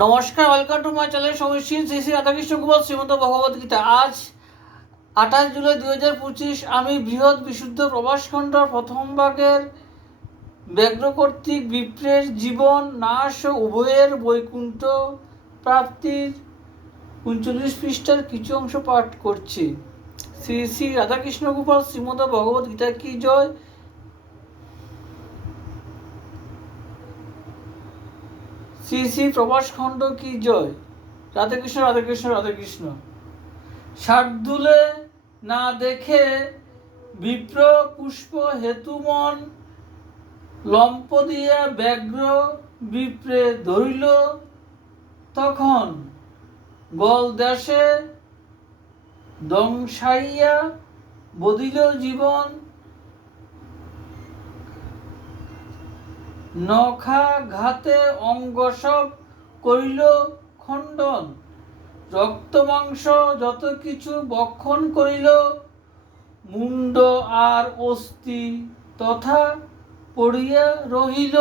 নমস্কার, welcome to my channel সমীচীন শ্রী শ্রী রাধাকৃষ্ণ গোপাল শ্রীমন্ত ভগবদ গীতা। আজ 28 জুলাই 2025। আমি বৃহৎ বিশুদ্ধ প্রভাসখণ্ডর প্রথম ভাগের ব্যগ্র কর্তৃক বিপ্রের জীবন নাশ ও উভয়ের বৈকুণ্ঠ প্রাপ্তির 39 পৃষ্ঠার কিছু অংশ পাঠ করছি। শ্রী শ্রী রাধাকৃষ্ণ গোপাল শ্রীমন্ত ভগবদ গীতা কি জয়। শ্রী শ্রী প্রভাসখণ্ড কি জয়। রাধে কৃষ্ণ রাধে কৃষ্ণ রাধে কৃষ্ণ। শার্দুলে না দেখে বিপ্র পুষ্প হেতুমন লম্প দিয়া ব্যগ্র বিপ্রে ধরিল, তখন গল দেশে দংশাইয়া বদিল জীবন। নখা ঘাতে অঙ্গ সব করিল খণ্ডন, রক্ত মাংস যত কিছু ভক্ষণ করিল, মুন্ড আর অস্থি তথা পড়িয়া রহিল।